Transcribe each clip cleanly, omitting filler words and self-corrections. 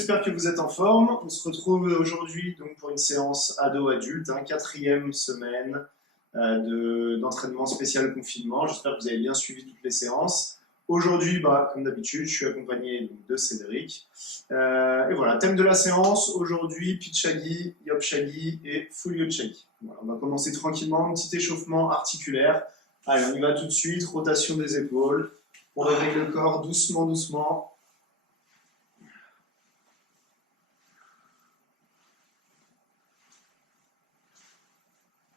j'espère que vous êtes en forme. On se retrouve aujourd'hui donc pour une séance ado-adulte, 4e semaine d'entraînement spécial confinement. J'espère que vous avez bien suivi toutes les séances. Aujourd'hui, comme d'habitude, je suis accompagné de Cédric. Et voilà, thème de la séance, aujourd'hui, Pichagi, Yopchagi et Full Yopchagi. Voilà, on va commencer tranquillement, un petit échauffement articulaire. Allez, on y va tout de suite, rotation des épaules. On réveille le corps doucement, doucement.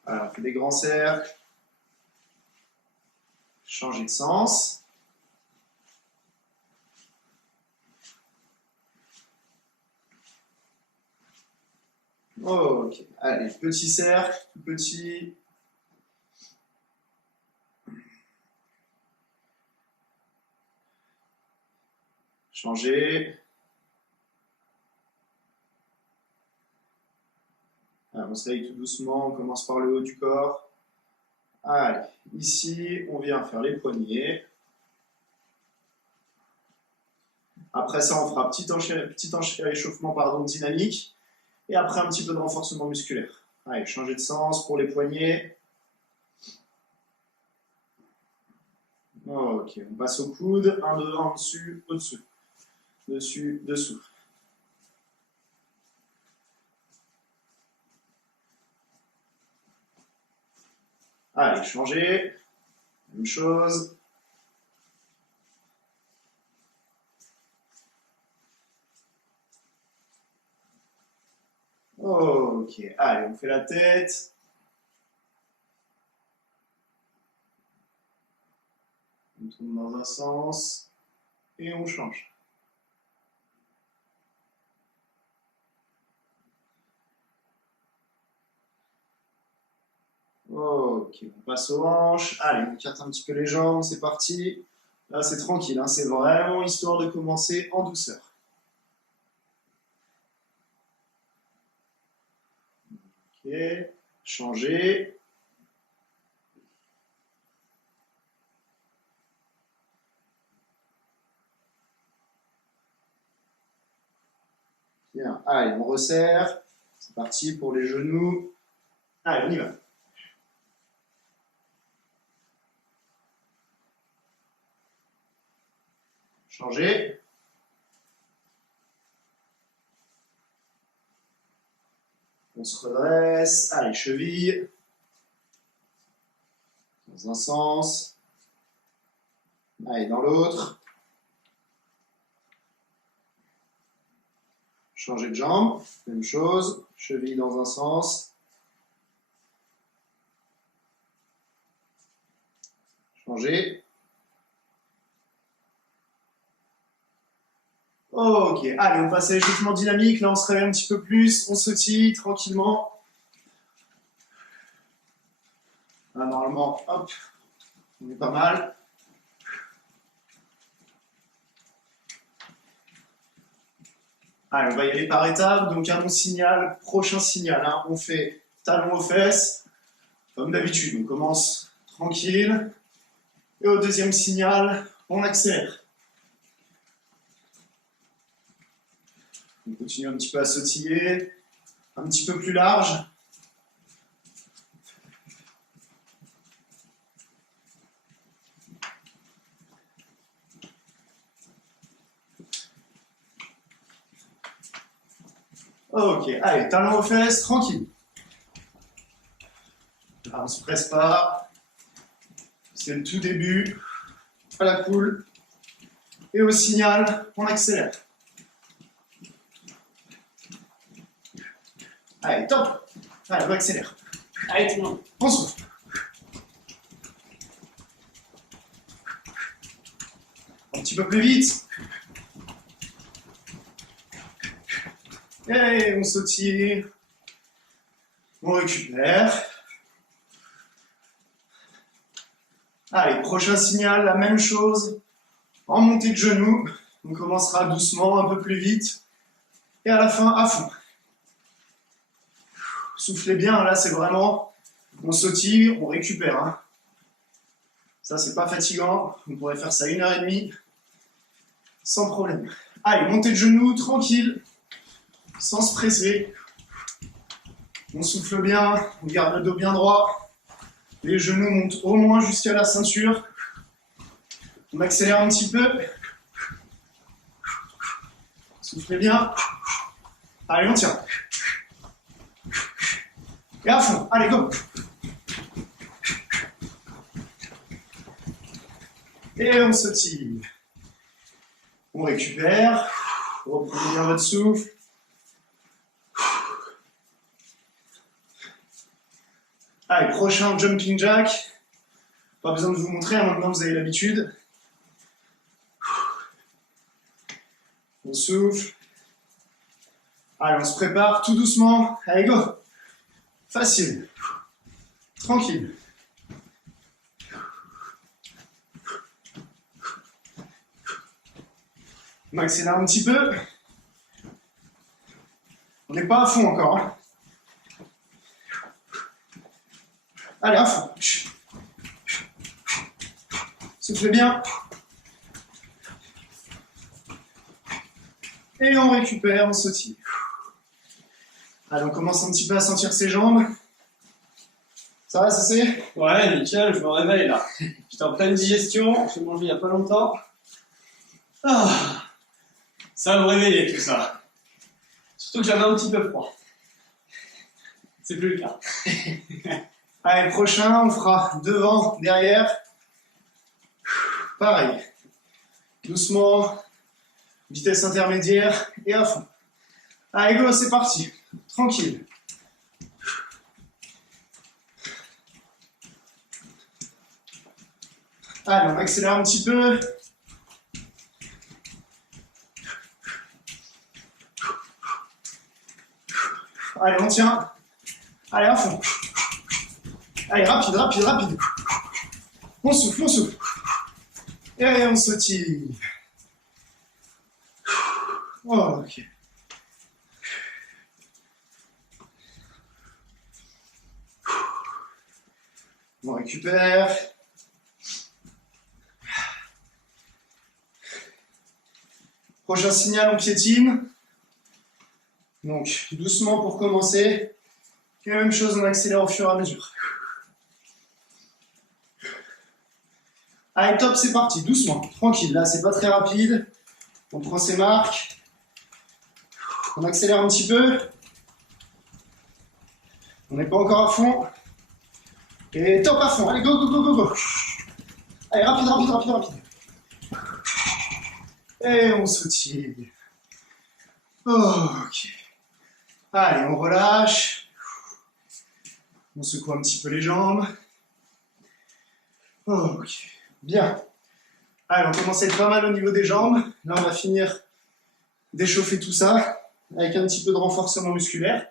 Voilà, on fait des grands cercles. Changer de sens. Ok, allez, petit cercle, tout petit. Changer. Alors, on se réveille tout doucement, on commence par le haut du corps. Allez, ici, on vient faire les poignets. Après ça, on fera petit échauffement dynamique. Et après, un petit peu de renforcement musculaire. Allez, changer de sens pour les poignets. Ok, on passe au coude. Un devant, en dessus, au-dessous. Dessus, dessous. Allez, changer. Même chose. Ok, allez, on fait la tête. On tourne dans un sens. Et on change. Ok, on passe aux hanches. Allez, on écarte un petit peu les jambes, c'est parti. Là, c'est tranquille, c'est vraiment histoire de commencer en douceur. Ok, changer. Bien, allez, on resserre. C'est parti pour les genoux. Allez, on y va. Changer. On se redresse. Allez, cheville. Dans un sens. Allez, dans l'autre. Changer de jambe. Même chose. Cheville dans un sens. Changer. Ok, allez, on passe à l'échauffement dynamique. Là, on se réveille un petit peu plus. On sautille tranquillement. Là, normalement, hop, on est pas mal. Allez, on va y aller par étapes. Donc, à mon signal, prochain signal, on fait talon aux fesses, comme d'habitude. On commence tranquille. Et au deuxième signal, on accélère. On continue un petit peu à sautiller, un petit peu plus large. Ok, allez, talon aux fesses, tranquille. Là, on ne se presse pas. C'est le tout début. À la cool. Et au signal, on accélère. Allez, top. Allez, on accélère. Allez, tout le monde, on souffle. Un petit peu plus vite. Et on sautille. On récupère. Allez, prochain signal, la même chose. En montée de genoux. On commencera doucement, un peu plus vite. Et à la fin, à fond. Soufflez bien, là c'est vraiment, on sautille, on récupère. Ça c'est pas fatigant, on pourrait faire ça 1h30 sans problème. Allez, montée de genoux, tranquille. sans se presser. On souffle bien, on garde le dos bien droit. Les genoux montent au moins jusqu'à la ceinture. On accélère un petit peu. Soufflez bien. Allez, on tient. Et à fond. Allez, go. Et on se tire. On récupère. Reprenez bien votre souffle. Allez, prochain jumping jack. Pas besoin de vous montrer, hein, maintenant vous avez l'habitude. On souffle. Allez, on se prépare tout doucement. Allez, go. Facile. Tranquille. On accélère un petit peu. On n'est pas à fond encore. Hein. Allez, à fond. Soufflez bien. Et on récupère, on sautille. Allez, on commence un petit peu à sentir ses jambes. Ça va, ça c'est? Ouais, nickel, je me réveille là. J'étais en pleine digestion, j'ai mangé il n'y a pas longtemps. Ah, ça va me réveiller tout ça. Surtout que j'avais un petit peu froid. C'est plus le cas. Allez, prochain, on fera devant, derrière. Pareil. Doucement. Vitesse intermédiaire et à fond. Allez, go, c'est parti. Tranquille. Allez, on accélère un petit peu. Allez, on tient. Allez, à fond. Allez, rapide, rapide, rapide. On souffle, on souffle. Et on sautille. Oh, ok. On récupère. Prochain signal, on piétine. Donc, doucement pour commencer. Et la même chose, on accélère au fur et à mesure. Allez, top, c'est parti. Doucement, tranquille. Là, c'est pas très rapide. On prend ses marques. On accélère un petit peu. On n'est pas encore à fond. Et top à fond. Allez, go, go, go, go, go. Allez, rapide, rapide, rapide, rapide. Et on sautille. Ok. Allez, on relâche. On secoue un petit peu les jambes. Ok. Bien. Allez, on commence à être pas mal au niveau des jambes. Là, on va finir d'échauffer tout ça avec un petit peu de renforcement musculaire.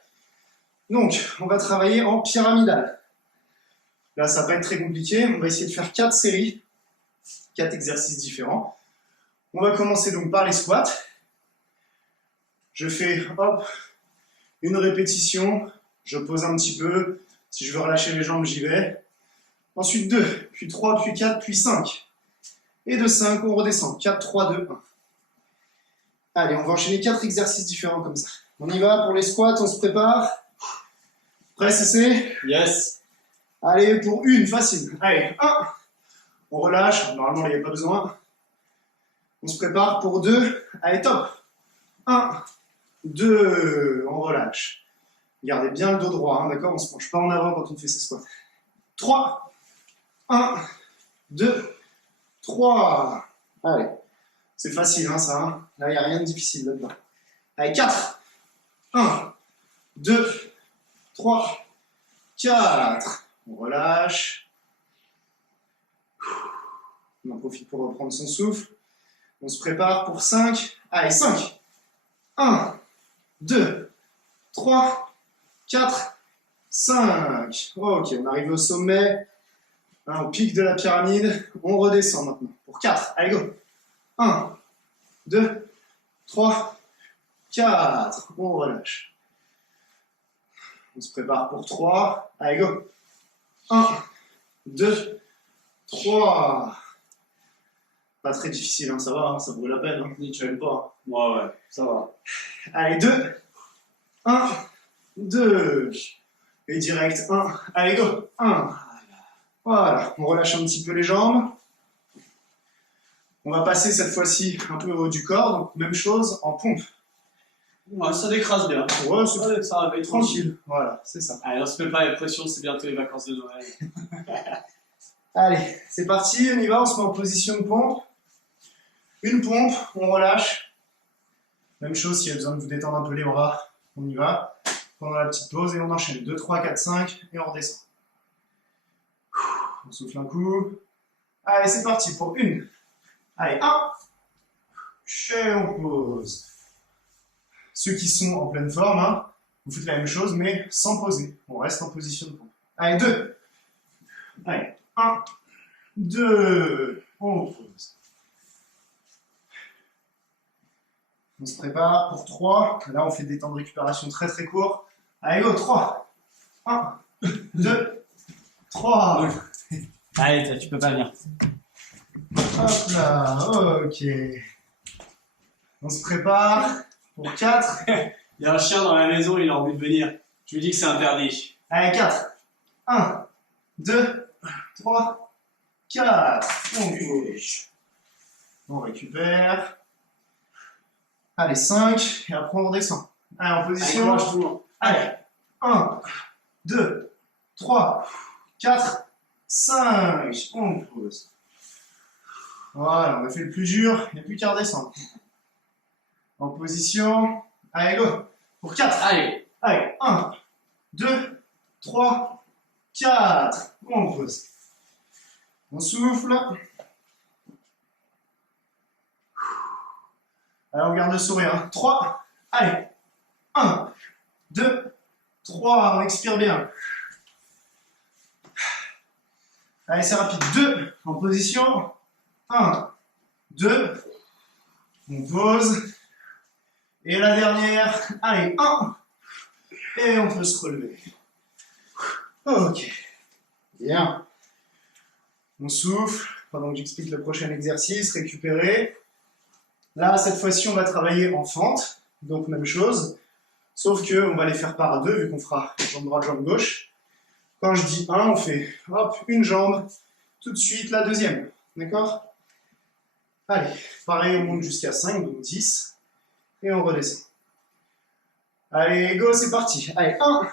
Donc, on va travailler en pyramidal. Là, ça va pas être très compliqué. On va essayer de faire 4 séries, 4 exercices différents. On va commencer donc par les squats. Je fais, hop, une répétition. Je pose un petit peu. Si je veux relâcher les jambes, j'y vais. Ensuite 2, puis 3, puis 4, puis 5. Et de 5, on redescend. 4, 3, 2, 1. Allez, on va enchaîner 4 exercices différents comme ça. On y va pour les squats, on se prépare. Prêt, c'est? Yes. Allez, pour une, facile. Allez, 1. On relâche. Normalement, il n'y a pas besoin. On se prépare pour 2. Allez, top. 1, 2. On relâche. Gardez bien le dos droit, hein, d'accord? On ne se penche pas en avant quand on fait ses squats. 3. 1, 2, 3. Allez. C'est facile, hein, ça. Hein. Là, il n'y a rien de difficile là-dedans. Allez, 4. 1, 2, 3, 4. On relâche. On en profite pour reprendre son souffle. On se prépare pour 5. Allez, 5. 1, 2, 3, 4, 5. Ok, on arrive au sommet. Hein, au pic de la pyramide. On redescend maintenant. Pour 4. Allez, go. 1, 2, 3, 4. On relâche. On se prépare pour 3. Allez, go. 1, 2, 3. Pas très difficile, hein, ça va, hein, ça vaut la peine. Hein. Ni tu aimes pas. Ouais, ça va. Allez, 2, 1, 2. Et direct, 1. Allez, go. 1. Voilà, on relâche un petit peu les jambes. On va passer cette fois-ci un peu au haut du corps, donc même chose en pompe. Ouais, ça décrase bien. Ouais, c'est Ouais, ça va être tranquille. Voilà, c'est ça. Allez, on se met pas la pression, c'est bientôt les vacances de Noël. Allez, c'est parti, on y va, on se met en position de pompe. Une pompe, on relâche. Même chose, s'il y a besoin de vous détendre un peu les bras, on y va. Pendant la petite pause et on enchaîne. 2, 3, 4, 5 et on redescend. On souffle un coup. Allez, c'est parti pour une. Allez, 1. Et on pose. Ceux qui sont en pleine forme, hein, vous faites la même chose, mais sans poser. On reste en position de pompe. Allez, 2. Allez, 1, 2. On pose. On se prépare pour 3. Là, on fait des temps de récupération très très courts. Allez, go, 3. 1, 2, 3. Allez, toi, tu peux pas venir. Hop là, ok. On se prépare pour 4. Il y a un chien dans la maison, il a envie de venir. Je lui dis que c'est interdit. Allez, 4. 1, 2, 3, 4. On bouge. On récupère. Allez, 5. Et après, on redescend. Allez, en position. Allez, 1, 2, 3, 4, 5. On pose. Voilà, on a fait le plus dur. Il n'y a plus qu'à redescendre. En position. Allez, go. Pour 4. Allez. Allez, 1, 2, 3, 4. On pose. On souffle. Allez, on garde le sourire. 3. Allez. 1, 2, 3. On expire bien. Allez, c'est rapide. 2. En position. 1, 2. On pose. Et la dernière. Allez, 1. Et on peut se relever. Ok. Bien. On souffle pendant que j'explique le prochain exercice. Récupérer. Là, cette fois-ci, on va travailler en fente. Donc, même chose. Sauf qu'on va les faire par deux, vu qu'on fera jambe droite, jambe gauche. Quand je dis 1, on fait hop, une jambe, tout de suite la deuxième. D'accord? Allez, pareil, on monte jusqu'à 5, donc 10. Et on redescend. Allez, go, c'est parti. Allez, 1,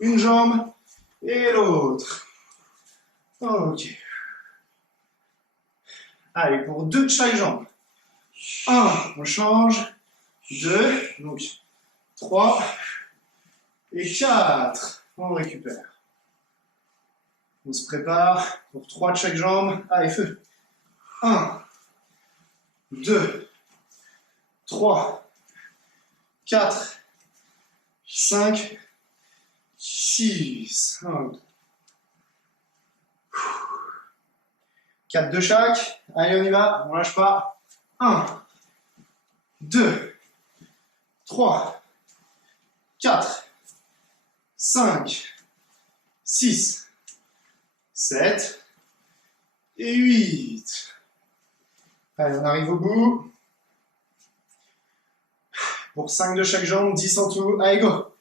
une jambe et l'autre. Ok. Allez, pour 2 de chaque jambe. 1, on change. 2, donc 3 et 4. On récupère. On se prépare pour 3 de chaque jambe. Allez, feu. 1, 2, 3, 4, 5, 6. 4 de chaque. Allez, on y va. On lâche pas. 1, 2, 3, 4, 5, 6, 7 et 8. Allez, on arrive au bout. Pour 5 de chaque jambe, 10 en tout. Allez, go.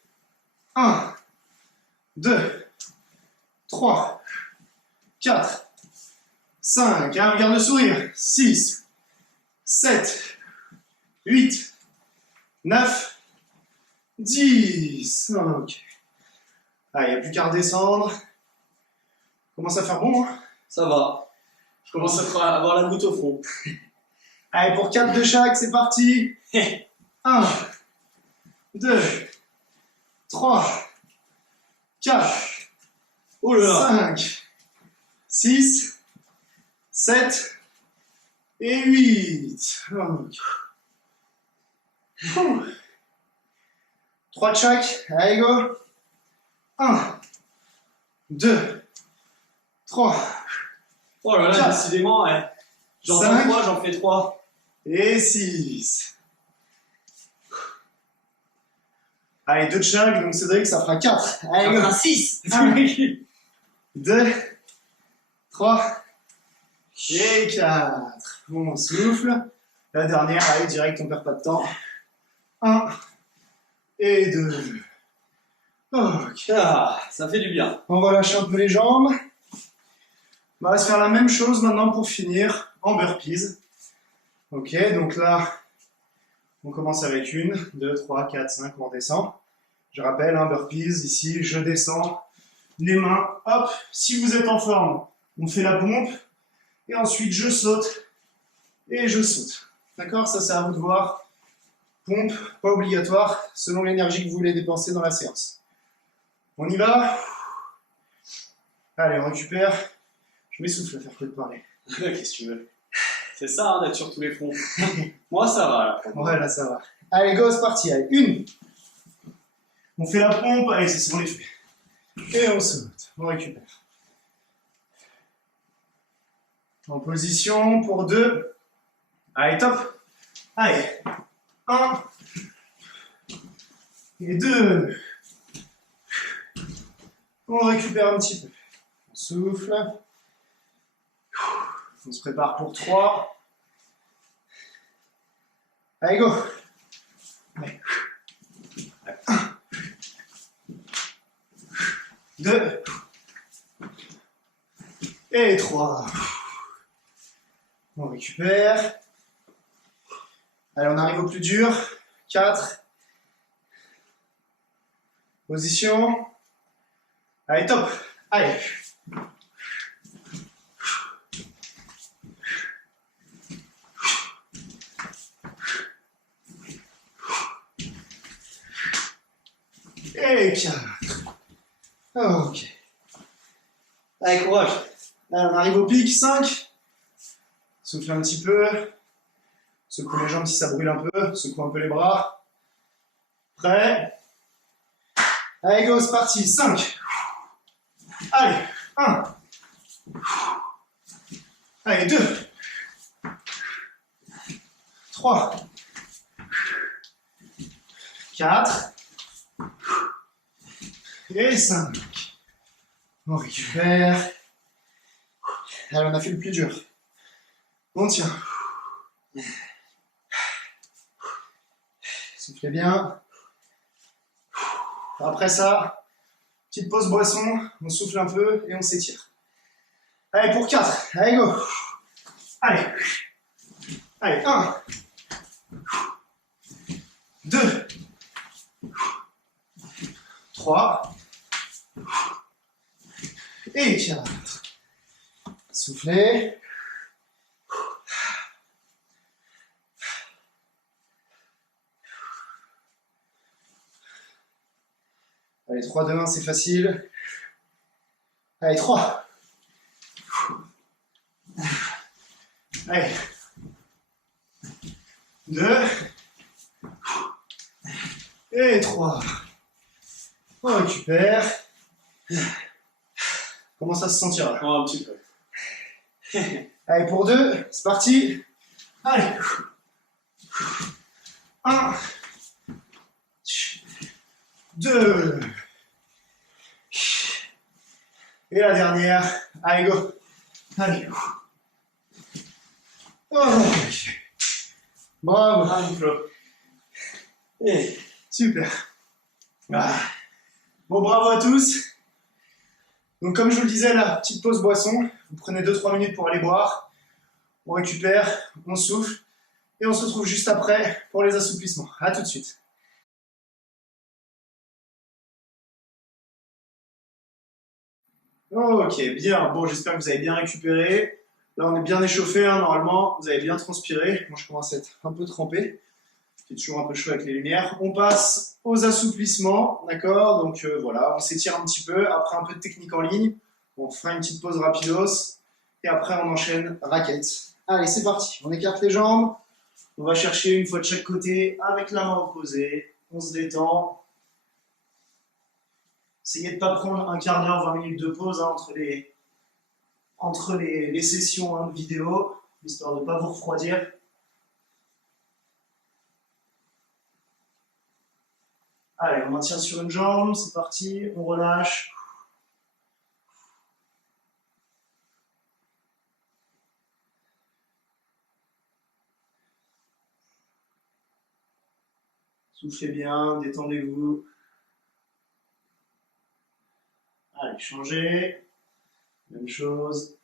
1, 2, 3, 4, 5. Allez, on garde le sourire. 6, 7, 8, 9, 10. Ok. Allez, il n'y a plus qu'à redescendre. Commence à faire bon, hein? Ça va. Je commence à avoir la goutte au front. Allez, pour 4 de chaque, c'est parti. 1, 2, 3, 4, Oh là là. 5, 6, 7 et 8. Ok. 3 de chaque. Allez, go. 1, 2, 3 Oh là là, 4, décidément, ouais. J'en 5, fais 3, j'en fais 3. et 6. Allez, 2 de chaque, donc Cédric, ça fera 4. Allez, go. 6. 1, 2, 3 et 4. Bon, on souffle. La dernière, allez, direct, on perd pas de temps. 1 et 2. Ok. Ah, ça fait du bien. On relâche un peu les jambes. On va se faire la même chose maintenant pour finir en burpees. Ok, donc là, on commence avec 1, 2, 3, 4, 5, on descend. Je rappelle, un burpees, ici, je descends, les mains, hop, si vous êtes en forme, on fait la pompe, et ensuite je saute, et je saute. D'accord, ça c'est à vous de voir. Pompe, pas obligatoire, selon l'énergie que vous voulez dépenser dans la séance. On y va. Allez, on récupère. Je m'essouffle à faire que de parler. Qu'est-ce que tu veux? C'est ça, hein, d'être sur tous les fronts. Moi, ça va, là. Ouais, là, ça va. Allez, go, c'est parti. Allez, 1. On fait la pompe. Allez, c'est bon, on les fait. Et on saute. On récupère. En position pour 2. Allez, top. Allez. 1. Et 2. On récupère un petit peu. On souffle. On se prépare pour 3. Allez, go. Allez. 1. 2. Et 3. On récupère. Allez, on arrive au plus dur. 4. Position. Allez, top. Allez. Et 4. Ok. Allez, courage. Allez, on arrive au pic. 5. Souffle un petit peu. Secoue les jambes si ça brûle un peu. Secoue un peu les bras. Prêt. Allez, go, c'est parti. 5. Allez. 1. Allez, 2. 3. 4. Et 5. On récupère. Allez, on a fait le plus dur. On tient. Soufflez bien. Après ça, petite pause boisson, on souffle un peu et on s'étire. Allez, pour 4. Allez, go. Allez. Allez, 1. 2. 3. Et 4. Soufflez. Allez, 3, 2, 1, c'est facile. Allez, 3. Allez. 2. Et 3. On récupère. Comment ça se sentira? Oh, un petit peu. Allez, pour 2, c'est parti. Allez. 1. 2. Et la dernière. Allez, go. Allez. Ok. Bravo. Un flot. Et super. Ah. Bon, bravo à tous. Donc, comme je vous le disais, la petite pause boisson. Vous prenez 2-3 minutes pour aller boire. On récupère, on souffle. Et on se retrouve juste après pour les assouplissements. A tout de suite. Ok, bien. Bon, j'espère que vous avez bien récupéré. Là, on est bien échauffé, hein, normalement. Vous avez bien transpiré. Moi, je commence à être un peu trempé. C'est toujours un peu chaud avec les lumières. On passe aux assouplissements, d'accord? Donc voilà, on s'étire un petit peu. Après un peu de technique en ligne, on fera une petite pause rapidos. Et après, on enchaîne raquette. Allez, c'est parti. On écarte les jambes. On va chercher une fois de chaque côté avec la main opposée. On se détend. Essayez de ne pas prendre un quart d'heure, 20 minutes de pause hein, entre les sessions hein, de vidéo, histoire de ne pas vous refroidir. Allez, on maintient sur une jambe, c'est parti, on relâche. Soufflez bien, détendez-vous. Allez, changez. Même chose.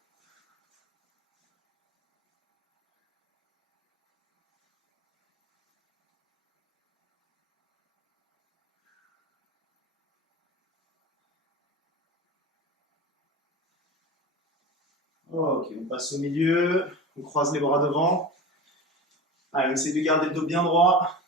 Ok, on passe au milieu. On croise les bras devant. Allez, on essaie de garder le dos bien droit.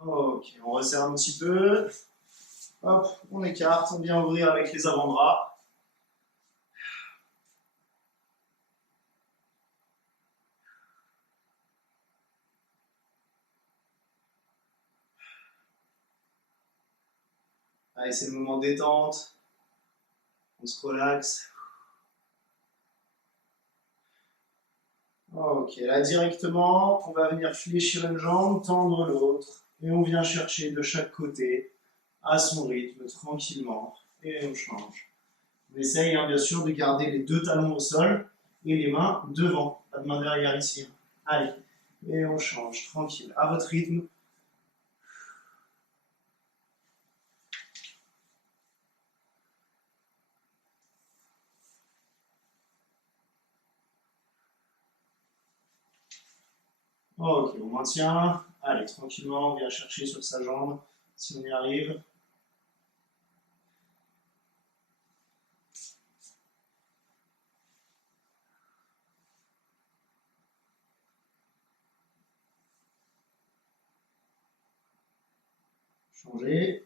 Ok, on resserre un petit peu. Hop, on écarte, on vient ouvrir avec les avant-bras. Allez, c'est le moment de détente. On se relaxe. Ok, là directement, on va venir fléchir une jambe, tendre l'autre. Et on vient chercher de chaque côté, à son rythme, tranquillement. Et on change. On essaye bien sûr de garder les deux talons au sol et les mains devant. Pas de main derrière ici. Allez, et on change, tranquille, à votre rythme. Ok, on maintient. Allez, tranquillement, on vient chercher sur sa jambe, si on y arrive. Changer.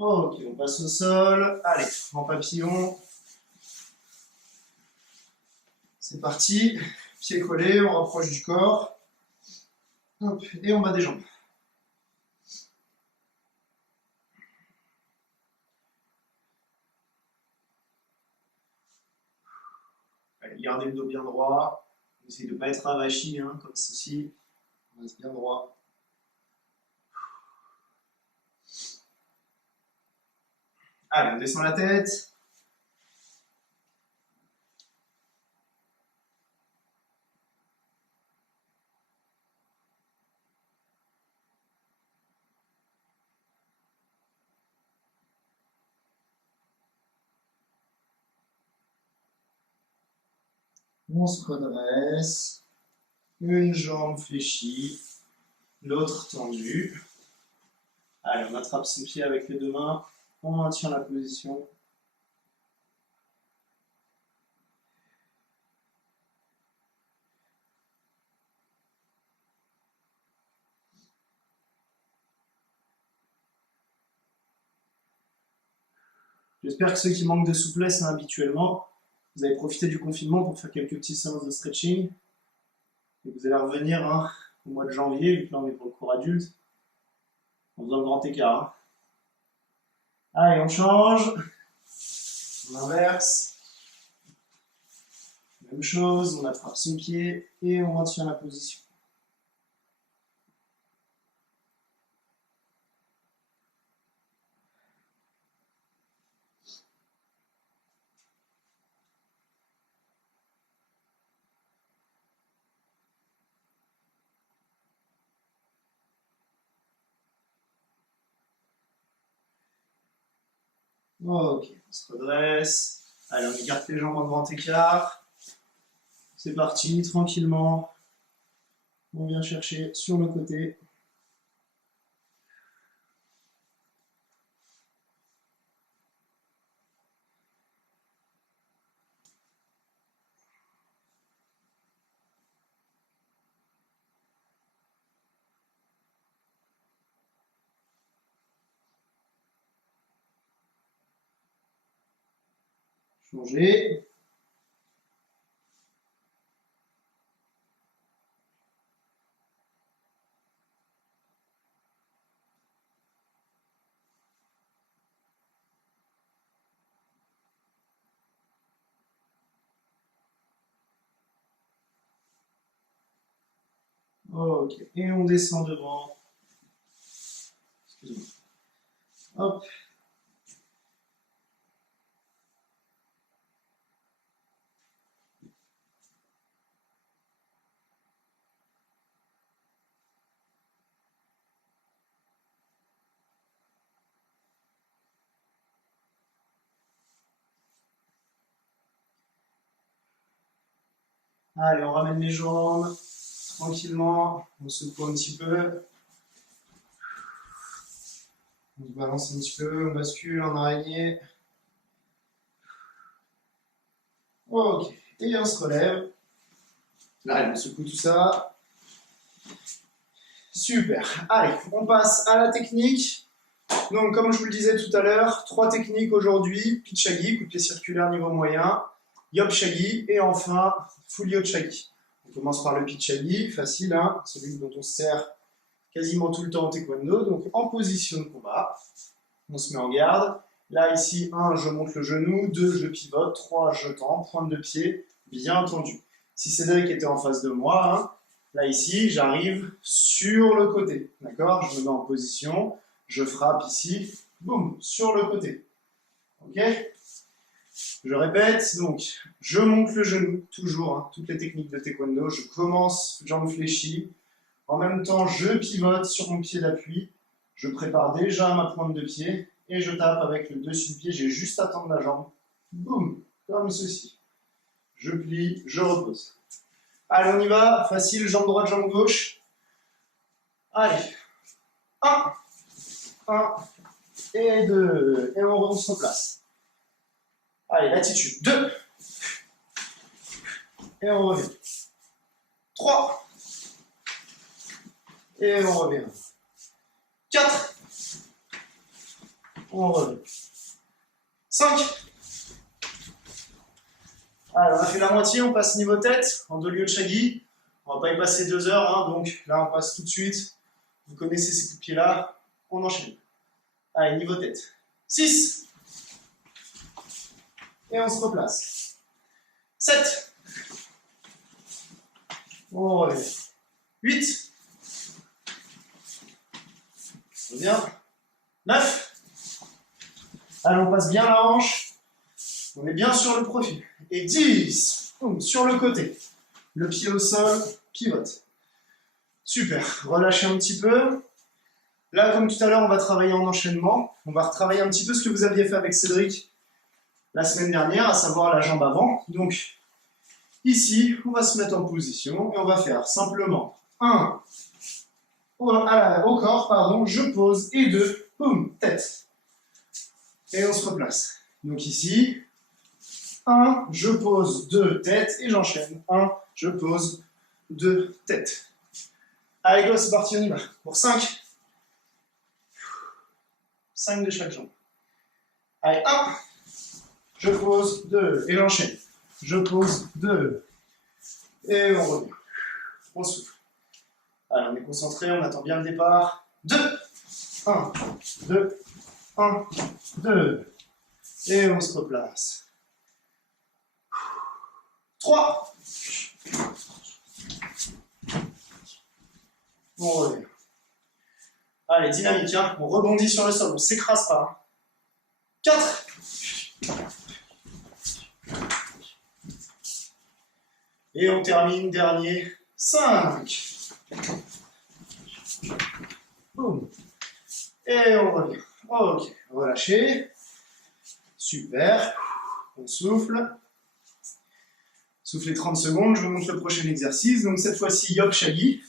Ok, on passe au sol. Allez, en papillon. C'est parti. Pieds collés, on rapproche du corps. Hop, et on bat des jambes. Allez, gardez le dos bien droit. Essayez de ne pas être avachi, hein, comme ceci. On reste bien droit. Allez, on descend la tête. On se redresse. Une jambe fléchie, l'autre tendue. Allez, on attrape son pied avec les deux mains. On maintient la position. J'espère que ceux qui manquent de souplesse hein, habituellement, vous avez profité du confinement pour faire quelques petites séances de stretching. Et vous allez revenir hein, au mois de janvier, vu que là on est pour le cours adulte, en faisant le grand écart. Hein. Allez, on change. On inverse. Même chose, on attrape son pied et on maintient la position. Ok, on se redresse. Allez, on écarte les jambes en grand écart. C'est parti, tranquillement. On vient chercher sur le côté. Changer. Ok, et on descend devant. Excusez-moi. Hop. Allez, on ramène les jambes tranquillement, on secoue un petit peu. On se balance un petit peu, on bascule en araignée. Ok, et on se relève. Là, on secoue tout ça. Super. Allez, on passe à la technique. Donc, comme je vous le disais tout à l'heure, 3 techniques aujourd'hui. Pichagi, coup de pied circulaire niveau moyen, Yopchagi et enfin Full Yopchagi. On commence par le Pichagi, facile, hein, celui dont on se sert quasiment tout le temps en taekwondo. Donc, en position de combat, on se met en garde. Là, ici, 1, je monte le genou, 2, je pivote, 3, je tends, pointe de pied bien tendu. Si Cédric était en face de moi, hein, là, ici, j'arrive sur le côté. D'accord? Je me mets en position, je frappe ici, boum, sur le côté. Ok? Je répète, donc, je monte le genou, toujours, hein, toutes les techniques de taekwondo. Je commence jambes fléchies. En même temps, je pivote sur mon pied d'appui. Je prépare déjà ma pointe de pied et je tape avec le dessus du pied. J'ai juste à tendre la jambe. Boum, comme ceci. Je plie, je repose. Allez, on y va. Facile, jambe droite, jambe gauche. Allez. 1, 1 et 2. Et on se replace. Allez, l'attitude. 2. Et on revient. 3. Et on revient. 4. On revient. 5. Allez, on a fait la moitié, on passe niveau tête, en 2 lieux de Shagi. On va pas y passer 2 heures, hein, donc là on passe tout de suite. Vous connaissez ces coups de pied là, on enchaîne. Allez, niveau tête. 6. Et on se replace. 7. On revient. 8. On revient. 9. Allez, on passe bien la hanche. On est bien sur le profil. Et 10. Boum, sur le côté. Le pied au sol, pivote. Super. Relâchez un petit peu. Là, comme tout à l'heure, on va travailler en enchaînement. On va retravailler un petit peu ce que vous aviez fait avec Cédric la semaine dernière, à savoir la jambe avant. Donc, ici, on va se mettre en position et on va faire simplement 1 au corps, pardon, je pose, et 2, boum, tête. Et on se replace. Donc ici, 1, je pose, 2, tête, et j'enchaîne. 1, je pose, 2, tête. Allez, go, c'est parti, on y va. Pour 5. 5 de chaque jambe. Allez, 1, je pose, 2, et j'enchaîne. Je pose, 2, et on revient. On souffle. Allez, on est concentré, on attend bien le départ. 2, 1, 2, 1, 2, et on se replace. 3, on revient. Allez, dynamique, hein. On rebondit sur le sol, on ne s'écrase pas. 4, et on termine, dernier, 5. Boum. Et on revient. Ok, relâchez. Super. On souffle. Soufflez 30 secondes, je vous montre le prochain exercice. Donc cette fois-ci, Yopchagi.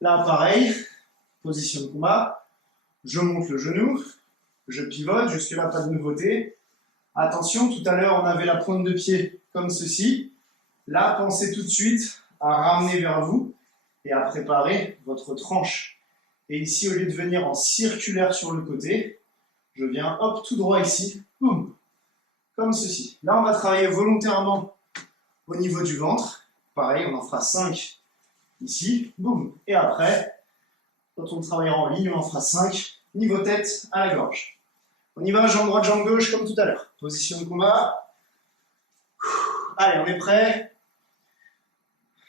Là, pareil, position de combat. Je monte le genou, je pivote, jusque-là, pas de nouveauté. Attention, tout à l'heure, on avait la pointe de pied comme ceci. Là, pensez tout de suite à ramener vers vous et à préparer votre tranche. Et ici, au lieu de venir en circulaire sur le côté, je viens, hop, tout droit ici, boum, comme ceci. Là, on va travailler volontairement au niveau du ventre. Pareil, on en fera 5 ici, boum. Et après, quand on travaillera en ligne, on en fera 5 niveau tête à la gorge. On y va, jambe droite, jambe gauche, comme tout à l'heure. Position de combat. Allez, on est prêt.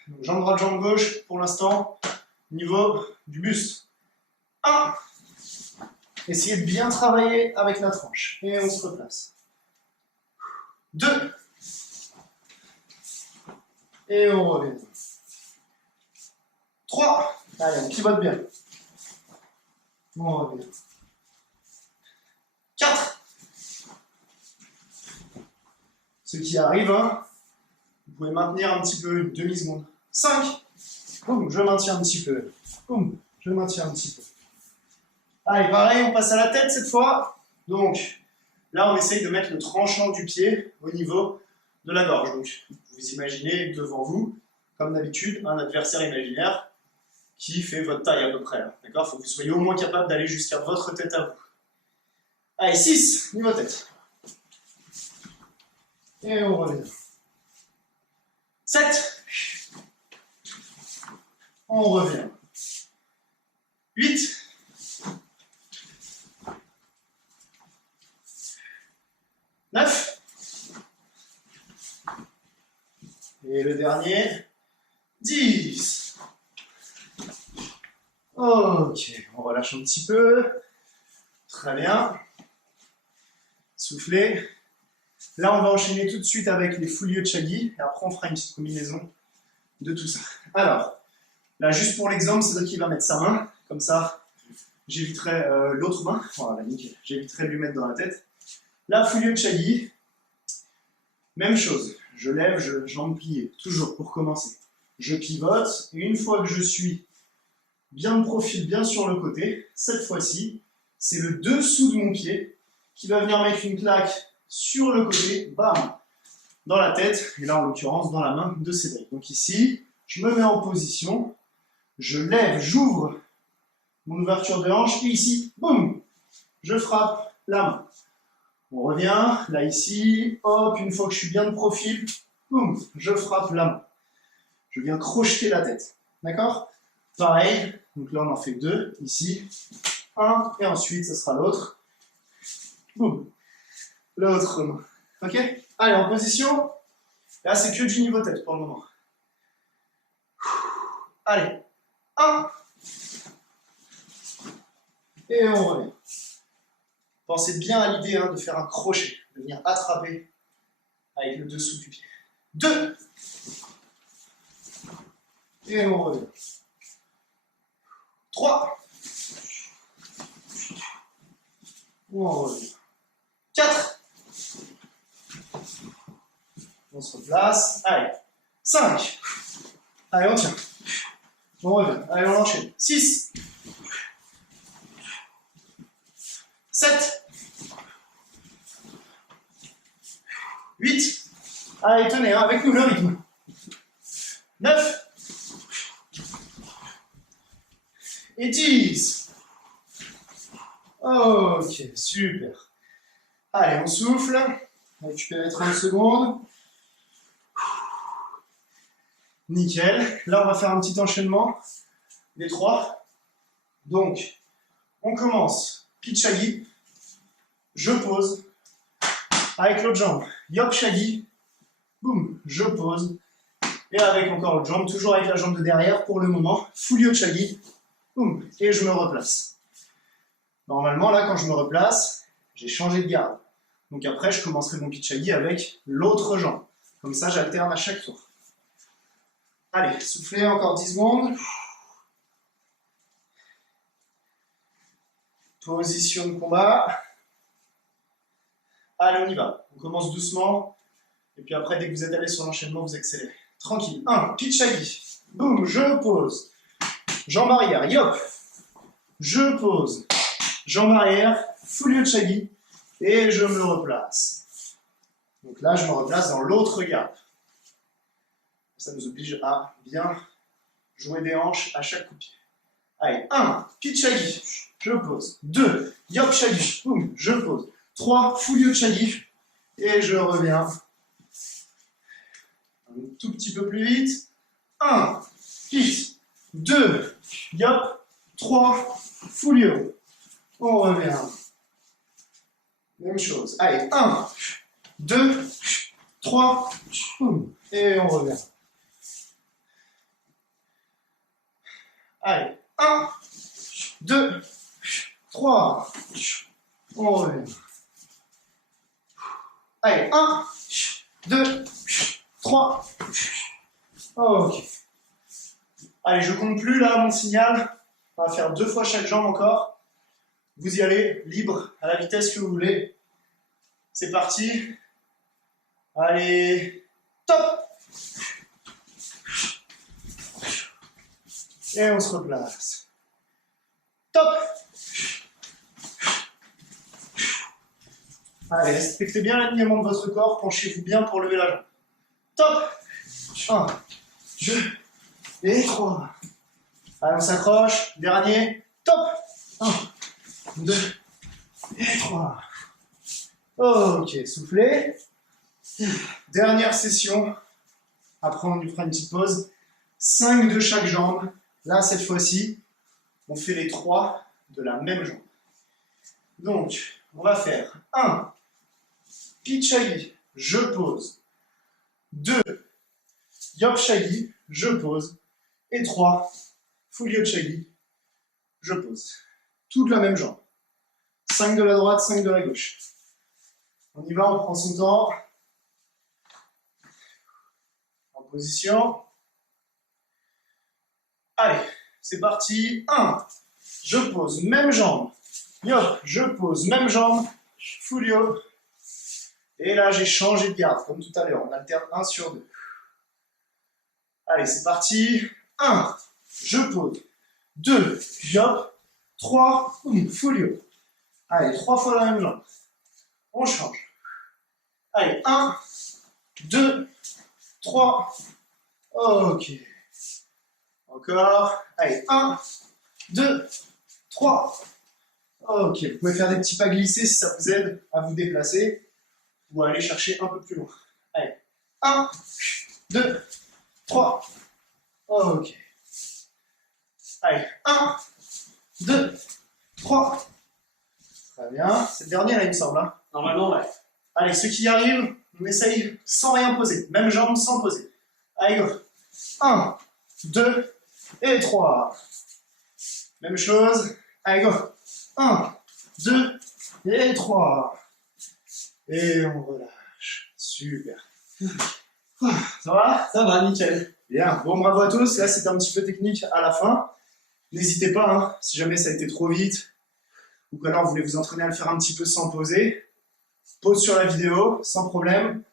Donc, jambe droite, jambe gauche, pour l'instant, niveau du buste. 1. Essayez de bien travailler avec la tranche. Et on se replace. 2. Et on revient. 3. Allez, on pivote bien. On revient. 4. Ceux qui arrivent, hein, vous pouvez maintenir un petit peu, une demi-seconde. 5. Boum, je maintiens un petit peu. Boum, je maintiens un petit peu. Allez, pareil, on passe à la tête cette fois. Donc, là, on essaye de mettre le tranchant du pied au niveau de la gorge. Donc, vous imaginez devant vous, comme d'habitude, un adversaire imaginaire qui fait votre taille à peu près. D'accord ? Il faut que vous soyez au moins capable d'aller jusqu'à votre tête à vous. Allez, 6, niveau tête. Et on revient. 7. On revient. 8. 9. Et le dernier, 10. Ok, on relâche un petit peu. Très bien. Soufflez. Là, on va enchaîner tout de suite avec les Fulio Chagi. Et après, on fera une petite combinaison de tout ça. Alors, là, juste pour l'exemple, c'est toi qui va mettre sa main. Comme ça, j'éviterai l'autre main. Voilà, nickel. J'éviterai de lui mettre dans la tête. Là, Fulio Chagi. Même chose. Je lève, jambes pliées. Toujours pour commencer. Je pivote. Et une fois que je suis bien de profil, bien sur le côté, cette fois-ci, c'est le dessous de mon pied qui va venir mettre une claque sur le côté, bam, dans la tête, et là en l'occurrence dans la main de Cédric. Donc ici, je me mets en position, je lève, j'ouvre mon ouverture de hanche, et ici, boum, je frappe la main. On revient, là ici, hop, une fois que je suis bien de profil, boum, je frappe la main. Je viens crocheter la tête, d'accord ? Pareil, donc là on en fait 2, ici, 1, et ensuite ce sera l'autre, boum. L'autre main. Ok ? Allez, en position. Là, c'est que du niveau tête pour le moment. Allez. 1. Et on revient. Pensez bien à l'idée de faire un crochet, de venir attraper avec le dessous du pied. 2. Et on revient. 3. On revient. 4. On se replace. Allez. 5. Allez, on tient. On revient. Allez, on enchaîne. 6. 7. 8. Allez, tenez, avec nous le rythme. 9. Et 10. Ok, super. Allez, on souffle. Récupérez 30 secondes. Nickel. Là, on va faire un petit enchaînement des 3. Donc, on commence. Pichagi. Je pose. Avec l'autre jambe. Yop Shagi. Boum. Je pose. Et avec encore l'autre jambe. Toujours avec la jambe de derrière pour le moment. Fulio Chagi. Boum. Et je me replace. Normalement, là, quand je me replace, j'ai changé de garde. Donc après, je commencerai mon Pichagi avec l'autre jambe. Comme ça, j'alterne à chaque tour. Allez, soufflez encore 10 secondes. Position de combat. Allez, on y va. On commence doucement. Et puis après, dès que vous êtes allé sur l'enchaînement, vous accélérez. Tranquille. 1, Pichagi. Boum, je pose. Jambe arrière, yop. Je pose. Jambe arrière, Fulio Chagi. Et je me replace. Donc là, je me replace dans l'autre garde. Ça nous oblige à bien jouer des hanches à chaque coup de pied. Allez, 1, Pichagi, je pose. 2, Yop Shagi, boum, je pose. 3, Fulio Chagi, et je reviens. Un tout petit peu plus vite. 1, Pit, 2, Yop, 3, Fulio. On revient. Même chose. Allez, 1, 2, 3, boum, et on revient. Allez, 1, 2, 3. Oh, ouais. Allez, 1, 2, 3. Ok. Allez, je compte plus là, mon signal. On va faire 2 fois chaque jambe encore. Vous y allez, libre, à la vitesse que vous voulez. C'est parti. Allez, top. Et on se replace. Top. Allez, respectez bien l'alignement de votre corps. Penchez-vous bien pour lever la jambe. Top. 1, 2 et 3. Allez, on s'accroche. Dernier. Top. 1, 2 et 3. Ok, soufflez. Dernière session. Après, on lui fera une petite pause. 5 de chaque jambe. Là, cette fois-ci, on fait les 3 de la même jambe. Donc, on va faire 1. Pichagi, je pose. 2. Yopchagi, je pose. Et 3. Fulyochagi, je pose. Tout de la même jambe. 5 de la droite, 5 de la gauche. On y va, on prend son temps. En position. Allez, c'est parti. 1. Je pose, même jambe. Yop, je pose, même jambe. Fulyo. Et là, j'ai changé de garde, comme tout à l'heure. On alterne 1 sur 2. Allez, c'est parti. 1. Je pose. 2. Yop. 3. Fulyo. Allez, 3 fois la même jambe. On change. Allez, 1, 2, 3. Ok. Encore. Allez, 1, 2, 3. Ok. Vous pouvez faire des petits pas glissés si ça vous aide à vous déplacer ou à aller chercher un peu plus loin. Allez, 1, 2, 3. Ok. Allez, 1, 2, 3. Très bien. C'est le dernier là, il me semble. Hein. Normalement, ouais. Allez, ceux qui y arrivent, on essaye sans rien poser. Même jambe sans poser. Allez, go. 1, 2 et 3. Même chose. Allez, go. 1, 2 et 3. Et on relâche. Super. Ça va? Ça va, nickel. Bien. Bon, bravo à tous. Là, c'était un petit peu technique à la fin. N'hésitez pas, hein, si jamais ça a été trop vite, ou que alors vous voulez vous entraîner à le faire un petit peu sans poser, pause sur la vidéo, sans problème.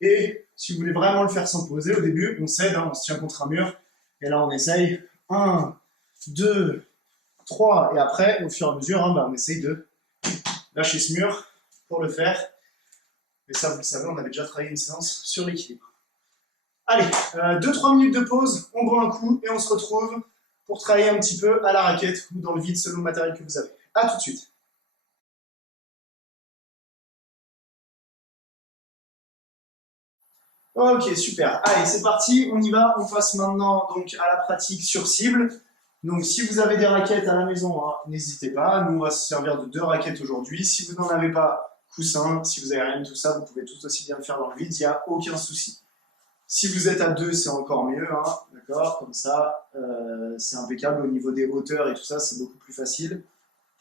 Et si vous voulez vraiment le faire sans poser, au début, on cède, hein, on se tient contre un mur. Et là, on essaye 1, 2, 3. Et après, au fur et à mesure, hein, on essaye de lâcher ce mur pour le faire. Et ça, vous le savez, on avait déjà travaillé une séance sur l'équilibre. Allez, 2-3 minutes de pause, on boit un coup et on se retrouve pour travailler un petit peu à la raquette ou dans le vide selon le matériel que vous avez. A tout de suite. Ok, super. Allez, c'est parti, on y va. On passe maintenant donc à la pratique sur cible. Donc, si vous avez des raquettes à la maison, hein, n'hésitez pas. Nous, on va se servir de 2 raquettes aujourd'hui. Si vous n'en avez pas, coussin. Si vous n'avez rien de tout ça, vous pouvez tout aussi bien le faire dans le vide. Il n'y a aucun souci. Si vous êtes à 2, c'est encore mieux. Hein, d'accord? Comme ça, c'est impeccable au niveau des hauteurs et tout ça. C'est beaucoup plus facile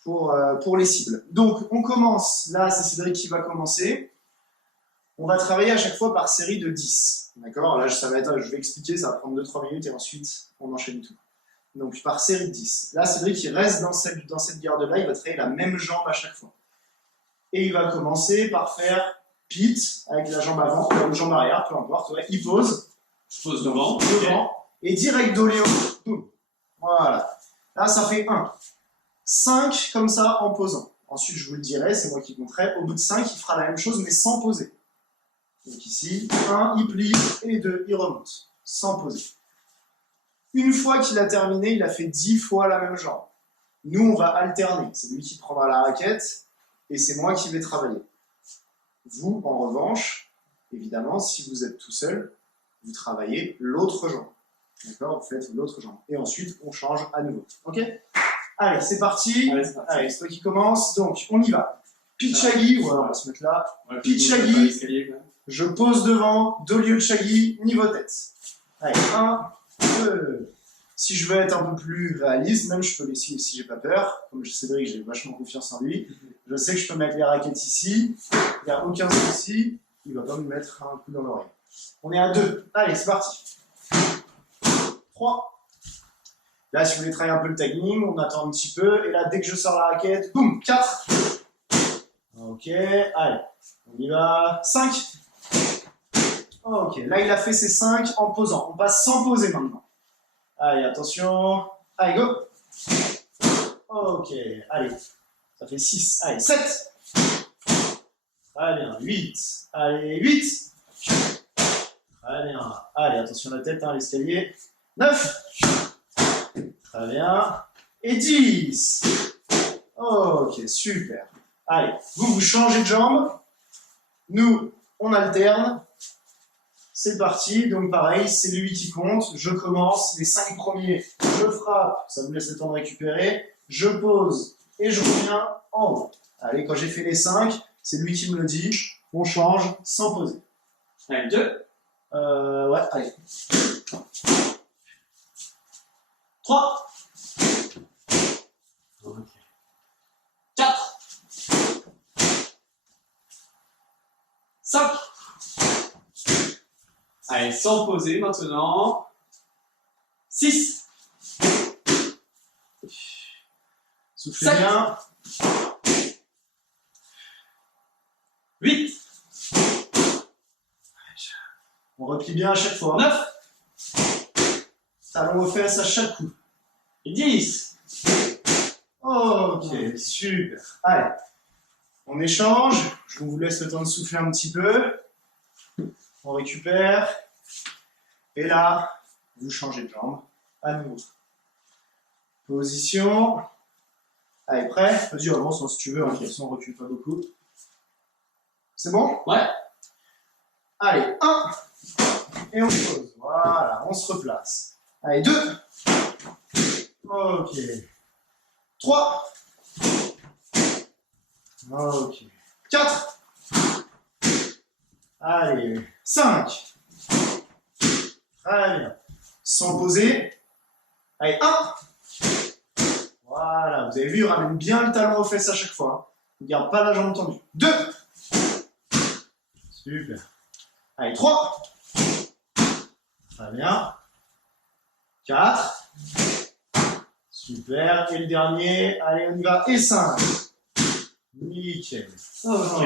pour les cibles. Donc, on commence. Là, c'est Cédric qui va commencer. On va travailler à chaque fois par série de 10. D'accord? Là, ça va être, je vais expliquer, ça va prendre 2-3 minutes et ensuite, on enchaîne tout. Donc, par série de 10. Là, Cédric, il reste dans cette garde-là, il va travailler la même jambe à chaque fois. Et il va commencer par faire pit avec la jambe avant, ou la jambe arrière, peu importe. Ouais. Il pose. Je pose devant. Et direct doléo. Voilà. Là, ça fait 1. 5 comme ça en posant. Ensuite, je vous le dirai, c'est moi qui compterai. Au bout de 5, il fera la même chose, mais sans poser. Donc ici, 1, il plie, et 2, il remonte, sans poser. Une fois qu'il a terminé, il a fait 10 fois la même jambe. Nous, on va alterner. C'est lui qui prendra la raquette, et c'est moi qui vais travailler. Vous, en revanche, évidemment, si vous êtes tout seul, vous travaillez l'autre jambe. D'accord? Vous faites l'autre jambe. Et ensuite, on change à nouveau. Ok? Allez, c'est parti. Allez, c'est toi qui commence. Donc, on y va. Pichagi, voilà, on va se mettre là. Ouais, Pichagi. Je pose devant, Dolio Chagi, niveau tête. Allez, 1, 2, Si je veux être un peu plus réaliste, même je peux l'essayer si j'ai pas peur. Comme Cédric, j'ai vachement confiance en lui. Je sais que je peux mettre les raquettes ici. Il n'y a aucun souci. Il va pas me mettre un coup dans l'oreille. On est à 2. Allez, c'est parti. 3. Là, si vous voulez travailler un peu le timing, on attend un petit peu. Et là, dès que je sors la raquette, boum, 4. Ok, allez, on y va. 5. Ok, là, il a fait ses 5 en posant. On passe sans poser maintenant. Allez, attention. Allez, go. Ok, allez. Ça fait 6. Allez, 7. Très bien, 8. Allez, 8. Très bien. Allez, attention à la tête, hein, l'escalier. 9. Très bien. Et 10. Ok, super. Allez, vous changez de jambe. Nous, on alterne. C'est parti. Donc pareil, c'est lui qui compte. Je commence. Les 5 premiers, je frappe. Ça vous laisse le temps de récupérer. Je pose et je reviens en haut. Allez, quand j'ai fait les 5, c'est lui qui me le dit. On change sans poser. Allez, 2. Ouais, allez. 3. 4. 5. Allez, sans poser maintenant. 6. Soufflez 7. bien. 8. On replie bien à chaque fois. 9. Talon aux fesses à chaque coup. Et 10. Ok, super. Allez, on échange. Je vous laisse le temps de souffler un petit peu. On récupère. Et là, vous changez de jambe. À nouveau. Position. Allez, prêt? Vas-y, avance si tu veux. De toute façon, on recule pas beaucoup. C'est bon? Ouais. Allez, 1. Et on pose. Voilà, on se replace. Allez, 2. Ok. 3. Ok. 4. Allez, 5. Très bien. Sans poser. Allez, 1. Voilà, vous avez vu, il ramène bien le talon aux fesses à chaque fois. Il ne garde pas la jambe tendue. 2. Super. Allez, 3. Très bien. 4. Super. Et le dernier. Allez, on y va. Et 5. Nickel. Ok.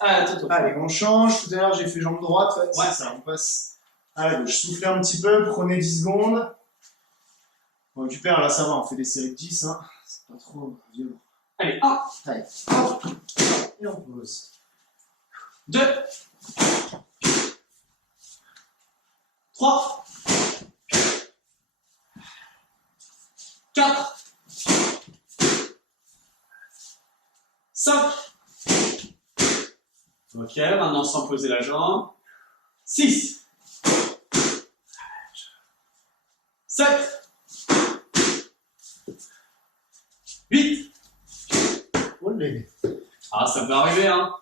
Allez, on change. Tout à l'heure, j'ai fait jambe droite. Ouais. C'est ça, on passe à la gauche. Soufflez un petit peu. Prenez 10 secondes. On récupère. Là, ça va. On fait des séries de 10. Hein. C'est pas trop violent. Allez, 1. Allez, hop. Et on pose. 2. 3. 4. 5. Ok, maintenant sans poser la jambe. 6. 7. 8. Olé. Ah, ça peut arriver, hein.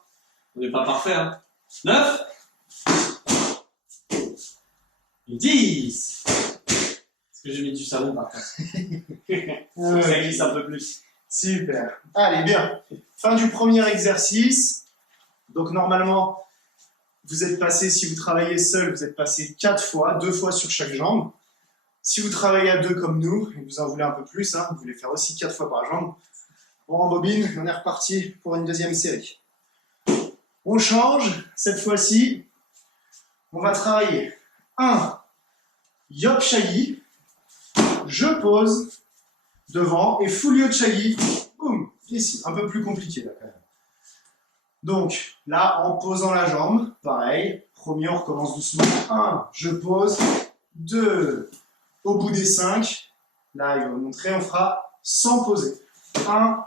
On n'est pas parfait, hein. 9. Et 10. Est-ce que j'ai mis du savon par contre? Ça glisse un peu plus. Super. Allez, bien. Fin du premier exercice. Donc, normalement, vous êtes passé, si vous travaillez seul, vous êtes passé 4 fois, 2 fois sur chaque jambe. Si vous travaillez à 2 comme nous, et que vous en voulez un peu plus, hein, vous voulez faire aussi 4 fois par jambe, on rembobine, on est reparti pour une deuxième série. On change, cette fois-ci, on va travailler un Yop Shagi, je pose devant, et full Yop Shagi, boum, ici, un peu plus compliqué là quand même. Donc là, en posant la jambe, pareil, premier, on recommence doucement, 1, je pose, 2, au bout des 5, là il va vous montrer, on fera sans poser, 1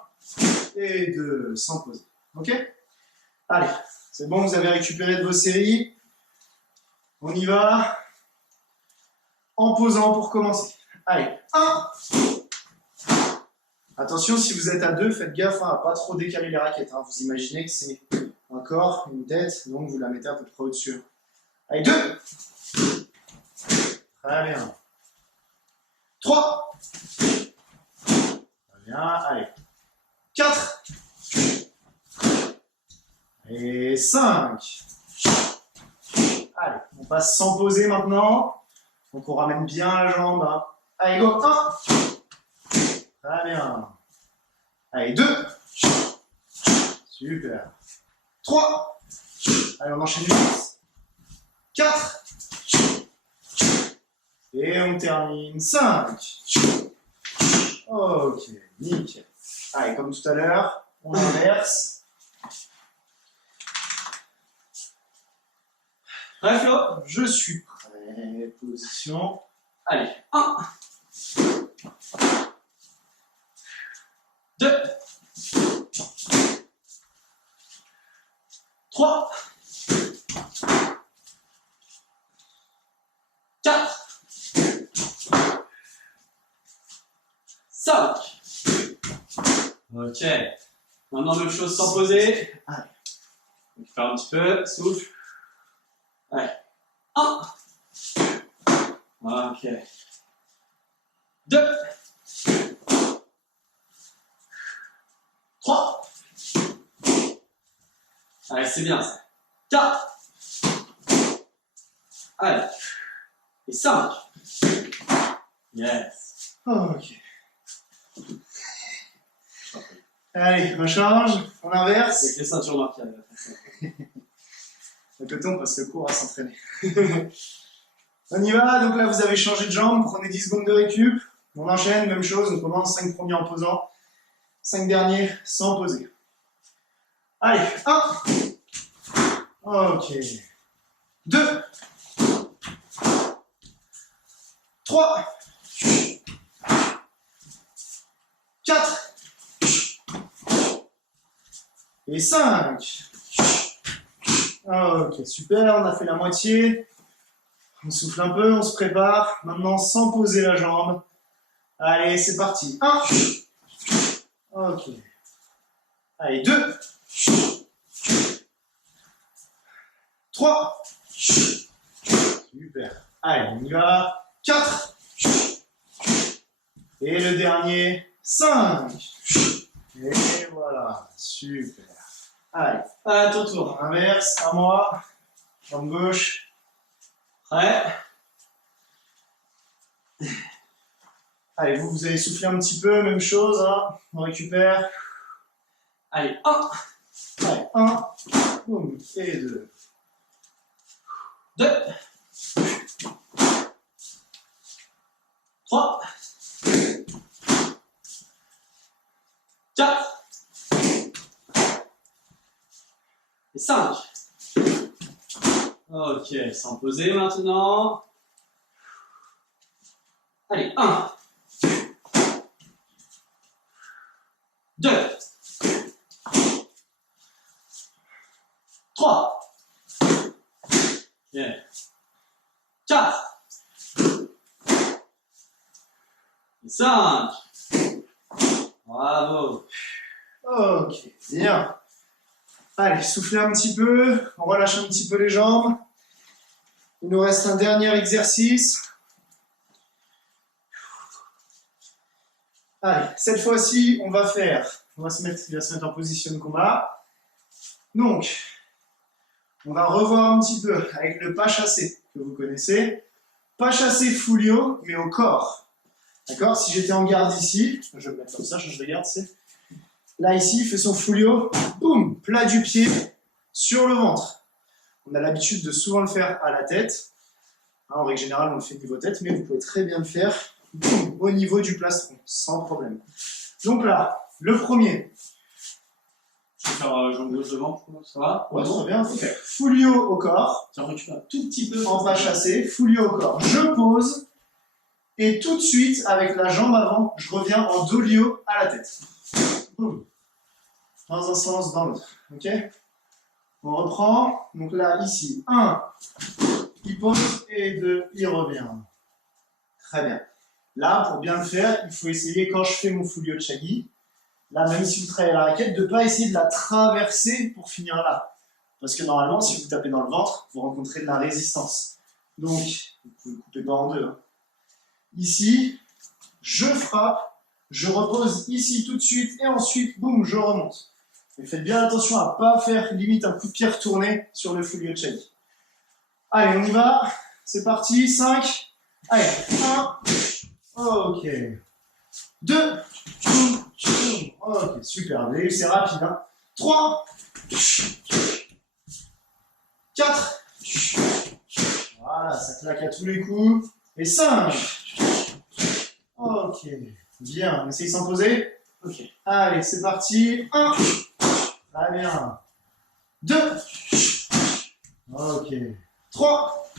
et 2, sans poser, ok? Allez, c'est bon, vous avez récupéré de vos séries. On y va. En posant pour commencer. Allez, 1. Attention, si vous êtes à 2, faites gaffe à ne pas trop décaler les raquettes. Hein. Vous imaginez que c'est un corps, une tête, donc vous la mettez à peu près au-dessus. Allez, 2. Très bien. 3. Très bien, allez. 4. Et 5. Allez, on passe sans poser maintenant. Donc on ramène bien la jambe. Hein. Allez, go. 1. Très bien. Allez, 2. Super. 3. Allez, on enchaîne vite. 4. Et on termine. 5. Ok, nickel. Allez, comme tout à l'heure, on inverse. Prêt, Flo? Je suis prêt. Position. Allez, 1, 2, 3, 4, 5. Ok. Maintenant, même chose sans poser. Allez. On fait un petit peu, souffle. Allez. 1. Ok. 2. 3. Allez, c'est bien ça. 4. Allez. Et 5. Yes. Ok. Allez, on change, on inverse. Avec les ceintures marquables. Peut-être on passe le cours à s'entraîner. On y va, donc là vous avez changé de jambe, prenez 10 secondes de récup. On enchaîne, même chose, on commence 5 premiers en posant, 5 derniers sans poser. Allez, 1. Ok. 2. 3. 4. Et 5. Ok, super, on a fait la moitié. On souffle un peu, on se prépare. Maintenant, sans poser la jambe. Allez, c'est parti. 1. Ok. Allez, 2. 3. Super. Allez, on y va. 4. Et le dernier, 5. Et voilà, super. Allez, À ton tour. inverse, à moi. Jambe gauche. Prêt? Allez, vous allez souffler un petit peu, même chose. Hein. On récupère. Allez, 1, Allez, 1. Boum. Et 2. 2, 3, 4 et 5. Ok, sans poser maintenant. Allez, 1, 2, 3, 4 et 5. Bravo. Ok, bien. Allez, soufflez un petit peu. On relâche un petit peu les jambes. Il nous reste un dernier exercice. Allez, cette fois-ci, il va se mettre en position de combat. Donc, on va revoir un petit peu avec le pas chassé que vous connaissez. Pas chassé Fulio, mais au corps. D'accord? Si j'étais en garde ici, je vais me mettre comme ça, change de garde, c'est. Là, ici, il fait son Fulio, boum, plat du pied sur le ventre. On a l'habitude de souvent le faire à la tête. Hein, en règle générale, on le fait niveau tête, mais vous pouvez très bien le faire boum, au niveau du plastron, sans problème. Donc là, le premier. Je vais faire jambe gauche devant, ça va? Ouais, très bien. Okay. Fulio au corps. Tiens, recule un tout petit peu. En pas chassé, Fulio au corps. Je pose. Et tout de suite, avec la jambe avant, je reviens en dolio à la tête. Boum. Dans un sens, dans l'autre. Ok? On reprend. Donc là, ici, 1, il pose, et 2, il revient. Très bien. Là, pour bien le faire, il faut essayer, quand je fais mon Fulio Chagi, là, même si vous travaillez la raquette, de ne pas essayer de la traverser pour finir là. Parce que normalement, si vous tapez dans le ventre, vous rencontrez de la résistance. Donc, vous ne le coupez pas en deux. Hein. Ici, je frappe, je repose ici tout de suite, et ensuite, boum, je remonte. Mais faites bien attention à ne pas faire limite un coup de pied retourné sur le full yoke shake. Allez, on y va. C'est parti, 5. Allez, 1. Ok. 2. Ok, super. C'est rapide. Hein. 3. 4. Voilà, ça claque à tous les coups. Et 5. Ok. Bien, on essaye de s'imposer. Ok. Allez, c'est parti. 1. Très bien. 2. Ok. 3.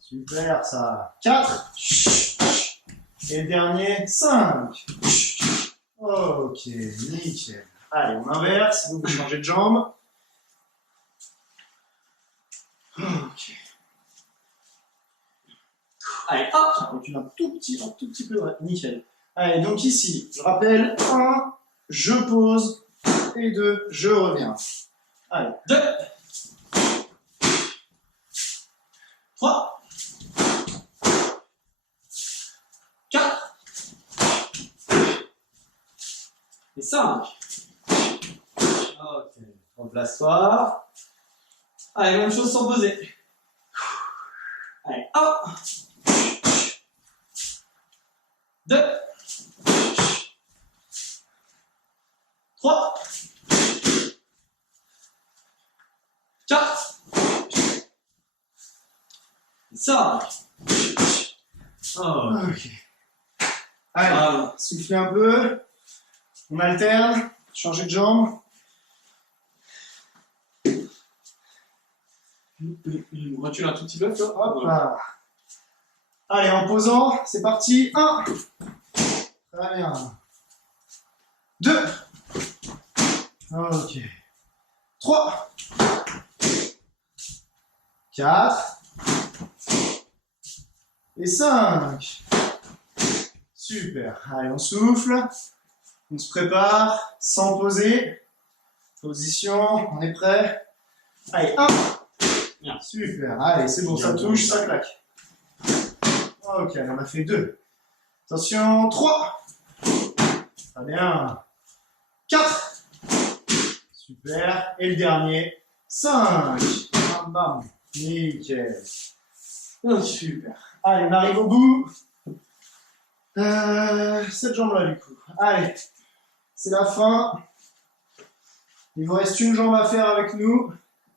Super, ça. 4. Et le dernier, 5. Ok, nickel. Allez, on inverse, vous changez de jambe. Ok. Allez, hop, ça recule un tout petit peu, ouais, nickel. Allez, donc ici, je rappelle, 1, je pose, et 2, je reviens. Allez, 2, 3, 4, et 5. Ok, replace-toi. Allez, même chose sans poser. Allez, 1, 2, 3, 4, et 5. Oh. Ok. Allez, soufflez un peu. On alterne, changez de jambe. On recule un tout petit peu, hop là. Allez, en posant, c'est parti. 1. Très bien. 2. Ok. 3. 4. Et 5. Super. Allez, on souffle. On se prépare, sans poser. Position, on est prêt. Allez, 1. Bien. Super. Allez, c'est bon, ça touche, ça claque. Ok, on en a fait 2. Attention, 3. Très bien. 4. Super. Et le dernier, 5. Bam, bam. Nickel. Oh, super. Allez, on arrive au bout. Cette jambe-là, du coup. Allez, c'est la fin. Il vous reste une jambe à faire avec nous.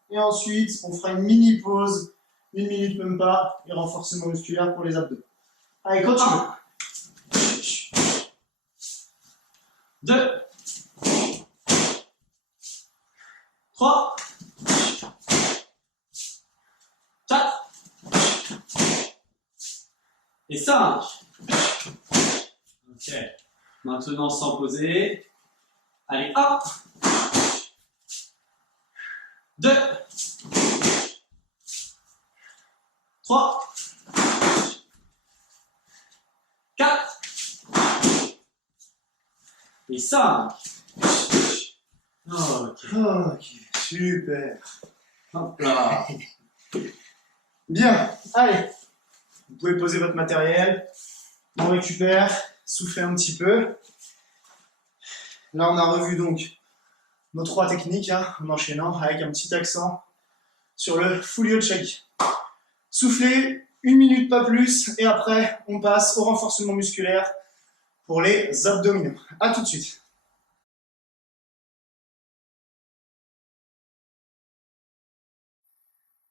Et ensuite, on fera une mini pause. 1 minute même pas. Et renforcement musculaire pour les abdos. Allez, quand tu veux. 2. 3. 4. Et 5. Ok. Maintenant, sans poser. Allez, 1. 2. 3. 4. Et 5. Ok, super. Hop là. Bien, allez. Vous pouvez poser votre matériel. On récupère, soufflez un petit peu. Là, on a revu donc nos 3 techniques, hein, en enchaînant avec un petit accent sur le full yoke shake. Soufflez 1 minute, pas plus, et après, on passe au renforcement musculaire pour les abdominaux. A tout de suite.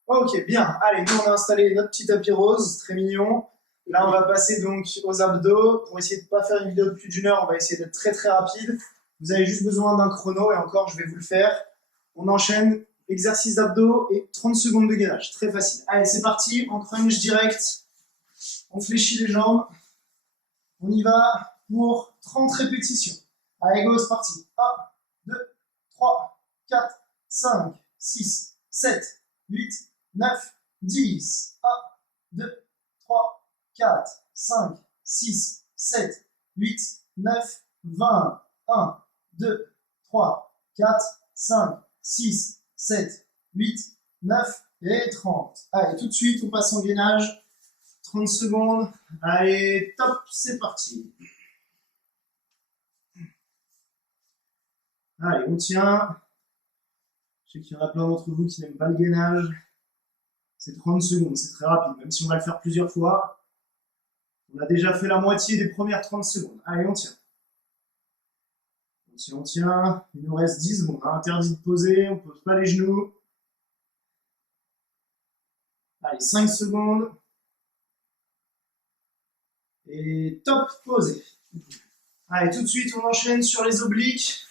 Ok, bien. Allez, nous, on a installé notre petit tapis rose, très mignon. Là, on va passer donc aux abdos. Pour essayer de ne pas faire une vidéo de plus d'1 heure, on va essayer d'être très très rapide. Vous avez juste besoin d'un chrono, et encore, je vais vous le faire. On enchaîne exercice d'abdos et 30 secondes de gainage. Très facile. Allez, c'est parti. En crunch direct. On fléchit les jambes. On y va pour 30 répétitions. Allez, go, c'est parti. 1, 2, 3, 4, 5, 6, 7, 8, 9, 10. 1, 2, 3, 4, 5, 6, 7, 8, 9, 20. 1, 2, 3, 4, 5, 6, 7, 8, 9 et 30. Allez, tout de suite, on passe en gainage. 30 secondes. Allez, top, c'est parti. Allez, on tient. Je sais qu'il y en a plein d'entre vous qui n'aiment pas le gainage. C'est 30 secondes, c'est très rapide. Même si on va le faire plusieurs fois, on a déjà fait la moitié des premières 30 secondes. Allez, on tient. On tient, on tient. Il nous reste 10 secondes. Interdit de poser, on ne pose pas les genoux. Allez, 5 secondes. Et top, posé. Allez, tout de suite, on enchaîne sur les obliques.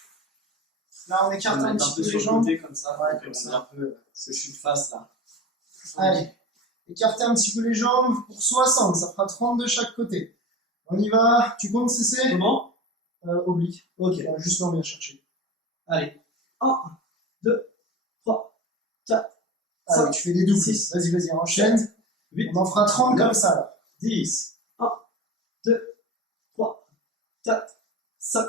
Là, on écarte un petit peu les jambes. Comme ça, ouais, comme ça. Un peu, parce que je suis de face là. Allez, écartez un petit peu les jambes pour 60, ça fera 30 de chaque côté. On y va, tu comptes CC? Comment? Oblique. Ok, juste là, on vient chercher. Allez, 1, 2, 3, 4, Allez, 5, tu fais des doubles. 6, vas-y, enchaîne. 8, on en fera 30 comme ça là. 10, 1, 2, 3, 4, 5,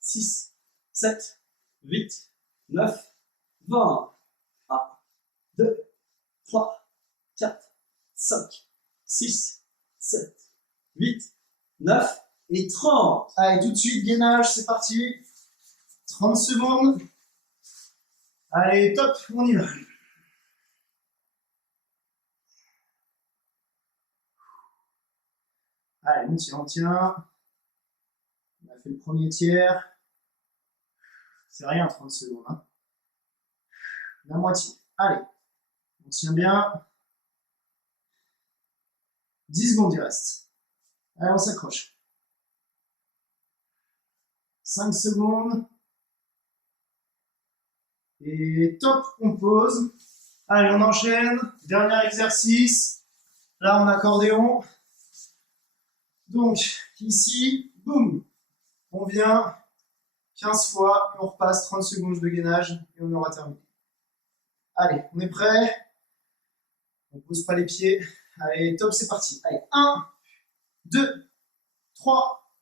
6, 7, 8, 9, 20. 1, 2, 3, 4, 5, 6, 7, 8, 9 et 30. Allez, tout de suite, gainage, c'est parti. 30 secondes. Allez, top, on y va. Allez, on tient, on tient. On a fait le premier tiers. C'est rien, 30 secondes. Hein. La moitié. Allez, on tient bien. 10 secondes, il reste. Allez, on s'accroche. 5 secondes. Et top, on pose. Allez, on enchaîne. Dernier exercice. Là, en accordéon. Donc, ici, boum. On vient 15 fois et on repasse 30 secondes de gainage et on aura terminé. Allez, on est prêt. On ne pose pas les pieds. Allez, top, c'est parti. Allez, 1, 2, 3,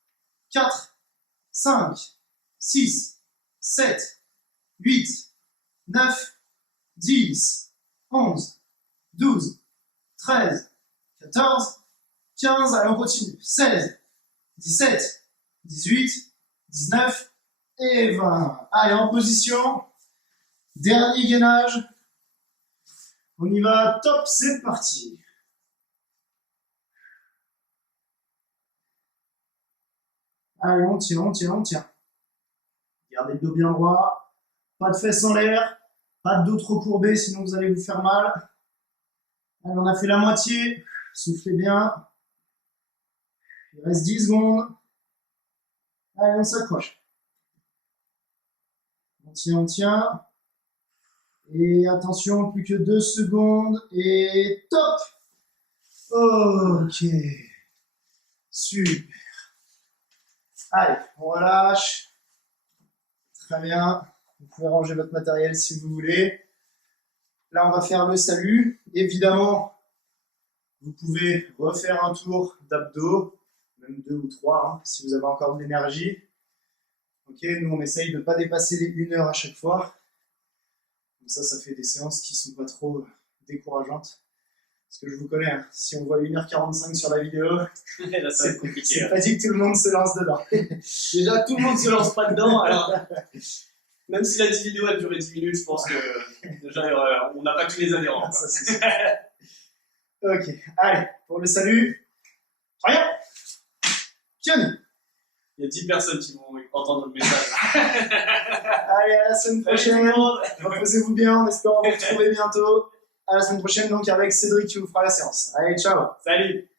4, 5, 6, 7, 8, 9, 10, 11, 12, 13, 14, 15, allez on continue, 16, 17, 18, 19 et 20. Allez, en position, dernier gainage, on y va, top, c'est parti. Allez, on tient, on tient, on tient. Gardez le dos bien droit, pas de fesses en l'air, pas de dos trop courbé, sinon vous allez vous faire mal. Allez, on a fait la moitié, soufflez bien. Il reste 10 secondes. Allez, on s'accroche. On tient, on tient. Et attention, plus que 2 secondes. Et top! Ok. Super. Allez, on relâche. Très bien. Vous pouvez ranger votre matériel si vous voulez. Là, on va faire le salut. Évidemment, vous pouvez refaire un tour d'abdos. Même 2 ou 3, hein, si vous avez encore de l'énergie. Ok, nous on essaye de ne pas dépasser les 1 heure à chaque fois. Comme ça fait des séances qui ne sont pas trop décourageantes. Parce que je vous connais, hein, si on voit 1h45 sur la vidéo, c'est pas dit que tout le monde se lance dedans. Déjà, tout le monde se lance pas dedans, alors même si la vidéo a duré 10 minutes, je pense que déjà on n'a pas tous les adhérents. Ça, c'est sûr. Ok, allez, pour le salut. Rien. Tiens. Il y a 10 personnes qui vont entendre le message. Allez, à la semaine prochaine. Reposez-vous bien, en espérant vous retrouver bientôt. À la semaine prochaine, donc avec Cédric qui vous fera la séance. Allez, ciao. Salut.